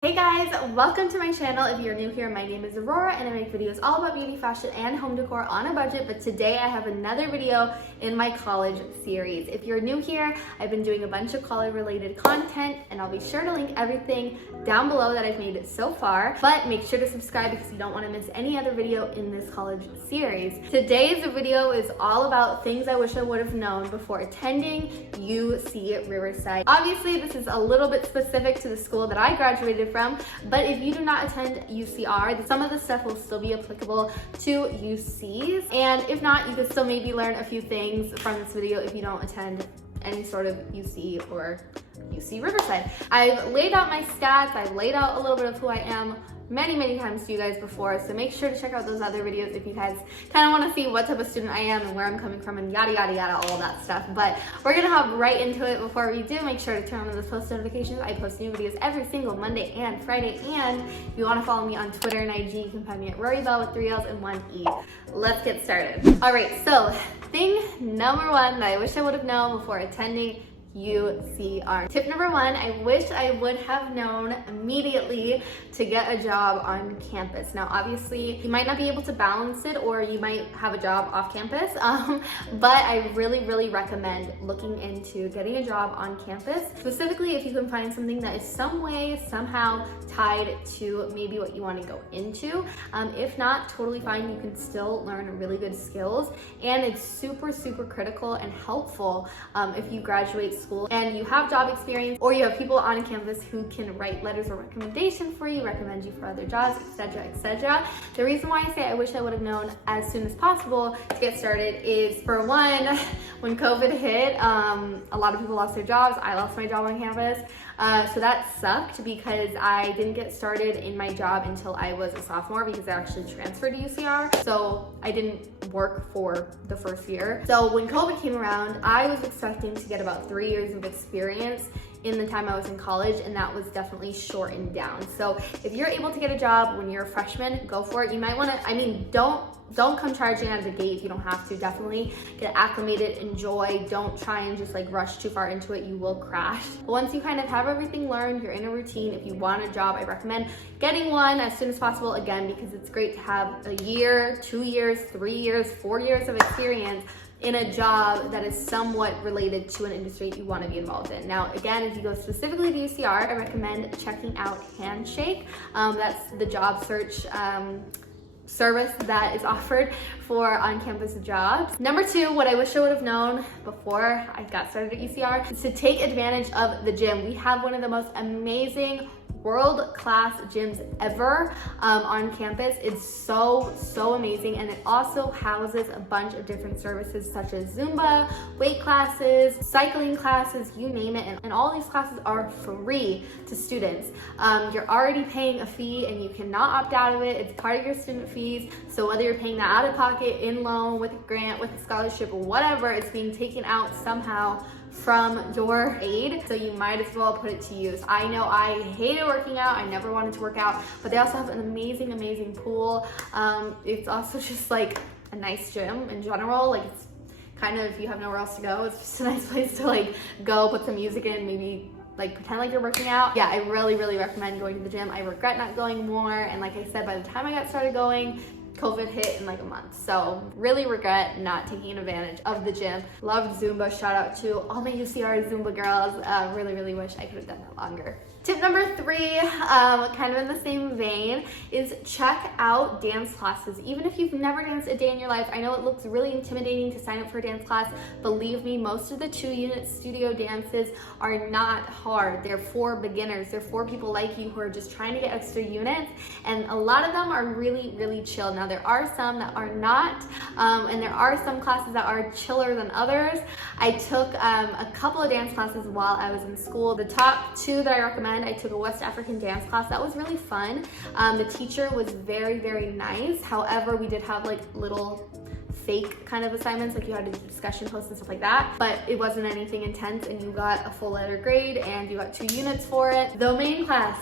Hey guys, welcome to my channel. If you're new here, my name is Aurora and I make videos all about beauty, fashion, and home decor on a budget, but today I have another video in my college series. If you're new here, I've been doing a bunch of college related content and I'll be sure to link everything down below that I've made so far, but make sure to subscribe because you don't want to miss any other video in this college series. Today's video is all about things I wish I would have known before attending UC Riverside. Obviously, this is a little bit specific to the school that I graduated from, but if you do not attend UCR, some of the stuff will still be applicable to UCs, and if not, you could still maybe learn a few things from this video if you don't attend any sort of UC or UC Riverside. I've laid out my stats, I've laid out a little bit of who I am many times to you guys before, so make sure to check out those other videos if you guys kind of want to see what type of student I am and where I'm coming from and yada yada yada, all that stuff. But we're gonna hop right into it. Before we do, make sure to turn on those post notifications. I post new videos every single Monday and Friday, and if you want to follow me on Twitter and IG, you can find me at RoryBell with 3 L's and 1 E. Let's get started. All right, so thing number one that I wish I would have known before attending UCR. Tip number one, I wish I would have known immediately to get a job on campus. Now, obviously, you might not be able to balance it or you might have a job off campus, but I really recommend looking into getting a job on campus, specifically if you can find something that is some way, somehow tied to maybe what you want to go into. If not, totally fine. You can still learn really good skills, and it's super critical and helpful if you graduate school and you have job experience or you have people on campus who can write letters of recommendation for you, recommend you for other jobs, etc. The reason why I say I wish I would have known as soon as possible to get started is, for one, when COVID hit, a lot of people lost their jobs. I lost my job on campus. So that sucked because I didn't get started in my job until I was a sophomore because I actually transferred to UCR. So I didn't work for the first year. So when COVID came around, I was expecting to get about 3 years of experience in the time I was in college, and that was definitely shortened down. So if you're able to get a job when you're a freshman, go for it. You might want to, don't come charging out of the gate if you don't have to. Definitely get acclimated, enjoy. Don't try and just like rush too far into it. You will crash. But once you kind of have everything learned, you're in a routine. If you want a job, I recommend getting one as soon as possible, again, because it's great to have a year, 2 years, 3 years, 4 years of experience in a job that is somewhat related to an industry you want to be involved in. Now, again, if you go specifically to UCR, I recommend checking out Handshake. That's the job search service that is offered for on-campus jobs. Number two, what I wish I would have known before I got started at UCR is to take advantage of the gym. We have one of the most amazing world-class gyms ever on campus. It's so amazing, and it also houses a bunch of different services such as Zumba, weight classes, cycling classes, you name it, and all these classes are free to students. You're already paying a fee and you cannot opt out of it. It's part of your student fees, so whether you're paying that out of pocket, in loan, with a grant, with a scholarship, or whatever, it's being taken out somehow from your aid, so you might as well put it to use. I know I hated working out, I never wanted to work out, but they also have an amazing pool. It's also just like a nice gym in general. Like, it's kind of, if you have nowhere else to go, it's just a nice place to like go, put some music in, maybe like pretend like you're working out. Yeah, I really recommend going to the gym. I regret not going more, and like I said, by the time I got started going, COVID hit in like a month. So really regret not taking advantage of the gym. Loved Zumba. Shout out to all my UCR Zumba girls. Really wish I could have done that longer. Tip number three, kind of in the same vein, is check out dance classes. Even if you've never danced a day in your life, I know it looks really intimidating to sign up for a dance class. Believe me, most of the 2-unit studio dances are not hard. They're for beginners. They're for people like you who are just trying to get extra units, and a lot of them are really chill. Now, there are some that are not, and there are some classes that are chiller than others. I took a couple of dance classes while I was in school. The top 2 that I recommend, I took a West African dance class. That was really fun. The teacher was very nice. However, we did have like little fake kind of assignments, like you had to do discussion posts and stuff like that, but it wasn't anything intense, and you got a full letter grade and you got 2 units for it. The main class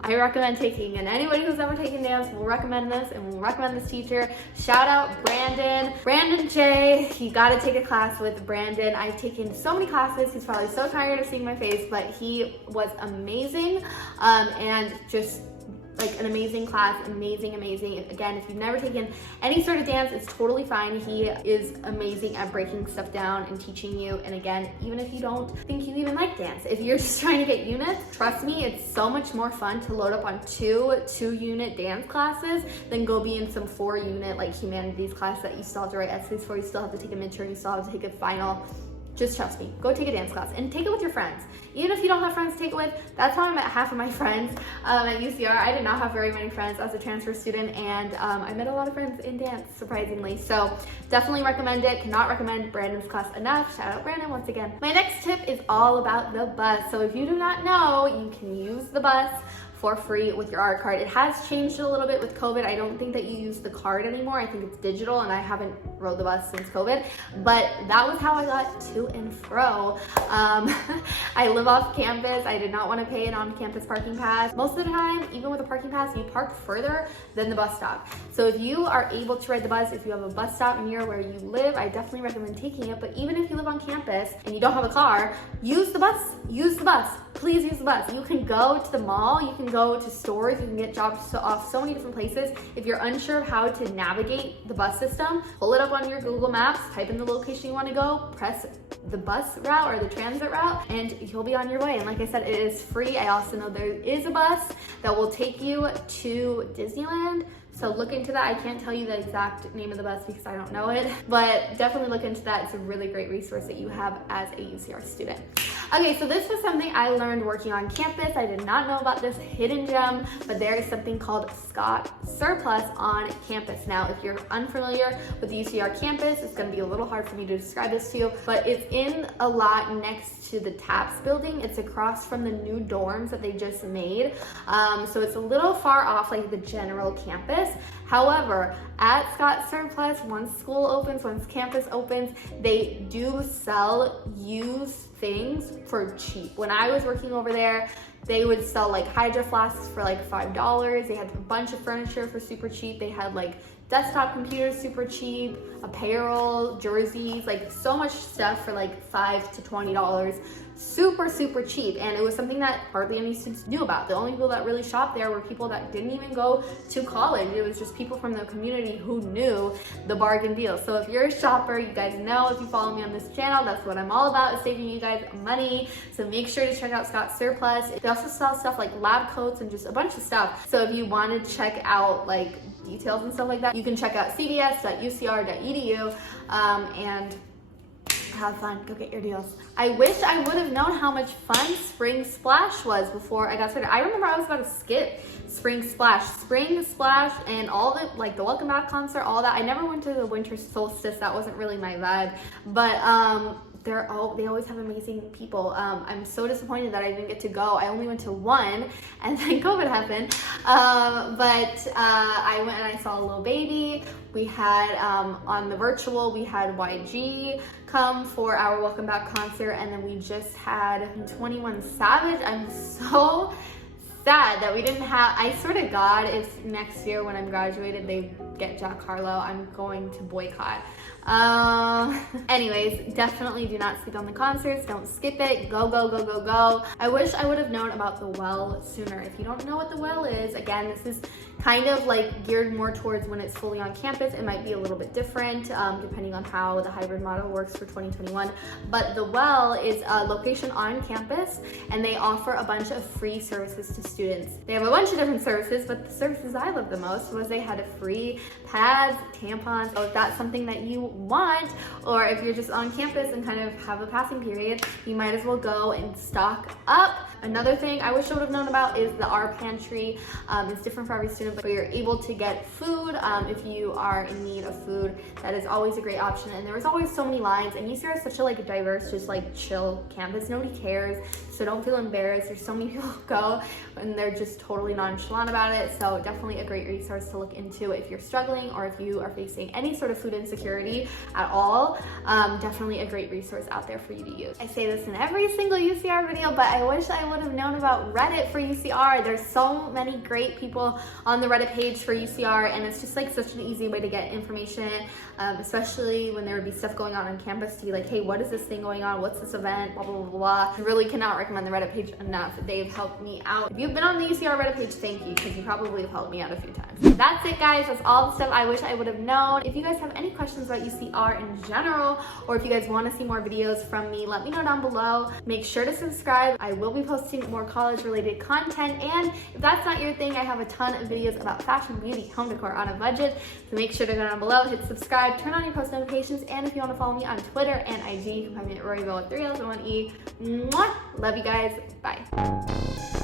I I recommend taking, and anybody who's ever taken dance will recommend this and will recommend this teacher. Shout out Brandon J. You gotta take a class with Brandon. I've taken so many classes. He's probably so tired of seeing my face, but he was amazing, and just like an amazing class, amazing. Again, if you've never taken any sort of dance, it's totally fine. He is amazing at breaking stuff down and teaching you. And again, even if you don't think you even like dance, if you're just trying to get units, trust me, it's so much more fun to load up on two unit dance classes than go be in some 4-unit like humanities class that you still have to write essays for, you still have to take a midterm, you still have to take a final. Just trust me, go take a dance class and take it with your friends. Even if you don't have friends to take it with, that's how I met half of my friends at UCR. I did not have very many friends as a transfer student, and I met a lot of friends in dance, surprisingly. So definitely recommend it. Cannot recommend Brandon's class enough. Shout out Brandon once again. My next tip is all about the bus. So if you do not know, you can use the bus for free with your art card. It has changed a little bit with COVID. I don't think that you use the card anymore. I think it's digital, and I haven't rode the bus since COVID, but that was how I got to and fro. I live off campus. I did not want to pay an on-campus parking pass. Most of the time, even with a parking pass, you park further than the bus stop. So if you are able to ride the bus, if you have a bus stop near where you live, I definitely recommend taking it. But even if you live on campus and you don't have a car, use the bus. Use the bus. Please use the bus. You can go to the mall, you can go to stores, you can get jobs off so many different places. If you're unsure of how to navigate the bus system, pull it up on your Google Maps, type in the location you want to go, press the bus route or the transit route, and you'll be on your way. And like I said, it is free. I also know there is a bus that will take you to Disneyland. So look into that. I can't tell you the exact name of the bus because I don't know it, but definitely look into that. It's a really great resource that you have as a UCR student. Okay, so this was something I learned working on campus. I did not know about this hidden gem, but there is something called Scott Surplus on campus. Now, if you're unfamiliar with the UCR campus, it's gonna be a little hard for me to describe this to you, but it's in a lot next to the TAPS building. It's across from the new dorms that they just made. So it's a little far off like the general campus. However, at Scott Surplus, once school opens, once campus opens, they do sell used things for cheap. When I was working over there, they would sell like Hydro flasks for like $5. They had a bunch of furniture for super cheap. They had like desktop computers super cheap, apparel, jerseys, like so much stuff for like $5 to $20. Super cheap, and it was something that hardly any students knew about. The only people that really shopped there were people that didn't even go to college. It was just people from the community who knew the bargain deal. So if you're a shopper, you guys know, if you follow me on this channel, that's what I'm all about, is saving you guys money. So make sure to check out Scott Surplus. They also sell stuff like lab coats and just a bunch of stuff. So if you want to check out like details and stuff like that, you can check out cbs.ucr.edu and have fun, go get your deals. I wish I would have known how much fun Spring Splash was before I got started. I remember I was about to skip Spring Splash, and all the like the Welcome Back concert, all that. I never went to the Winter Solstice. That wasn't really my vibe, but they always have amazing people. I'm so disappointed that I didn't get to go. I only went to one, and then COVID happened. But I went and I saw Lil Baby. We had on the virtual, we had YG come for our Welcome Back concert, and then we just had 21 Savage. I'm so sad that we didn't have, I swear to God, if next year when I'm graduated they get Jack Harlow, I'm going to boycott. Anyways, definitely do not sleep on the concerts. Don't skip it. Go. I wish I would have known about the Well sooner. If you don't know what the Well is, again, this is kind of like geared more towards when it's fully on campus. It might be a little bit different depending on how the hybrid model works for 2021. But the Well is a location on campus, and they offer a bunch of free services to students. They have a bunch of different services, but the services I loved the most was they had a free pads, tampons. So if that's something that you want, or if you're just on campus and kind of have a passing period, you might as well go and stock up. Another thing I wish I would have known about is the R Pantry. It's different for every student, but you're able to get food if you are in need of food. That is always a great option, and there was always so many lines, and UCR is such a like diverse, just like chill campus. Nobody cares, so don't feel embarrassed. There's so many people who go and they're just totally nonchalant about it. So definitely a great resource to look into if you're struggling or if you are facing any sort of food insecurity at all. Definitely a great resource out there for you to use. I say this in every single UCR video, but I wish I would have known about Reddit for UCR. There's so many great people on the Reddit page for UCR, and it's just like such an easy way to get information, especially when there would be stuff going on campus to be like, hey, what is this thing going on? What's this event? Blah, blah, blah, blah. I really cannot recommend the Reddit page enough. They've helped me out. If you've been on the UCR Reddit page, thank you, because you probably have helped me out a few times. So that's it, guys. That's all the stuff I wish I would have known. If you guys have any questions about UCR in general, or if you guys want to see more videos from me, let me know down below. Make sure to subscribe. I will be posting more college-related content, and if that's not your thing, I have a ton of videos about fashion, beauty, home decor on a budget. So make sure to go down below, hit subscribe, turn on your post notifications, and if you want to follow me on Twitter and IG, you can find me at RoryVille with 3 L's and 1 E. Mwah! Love you guys. Bye.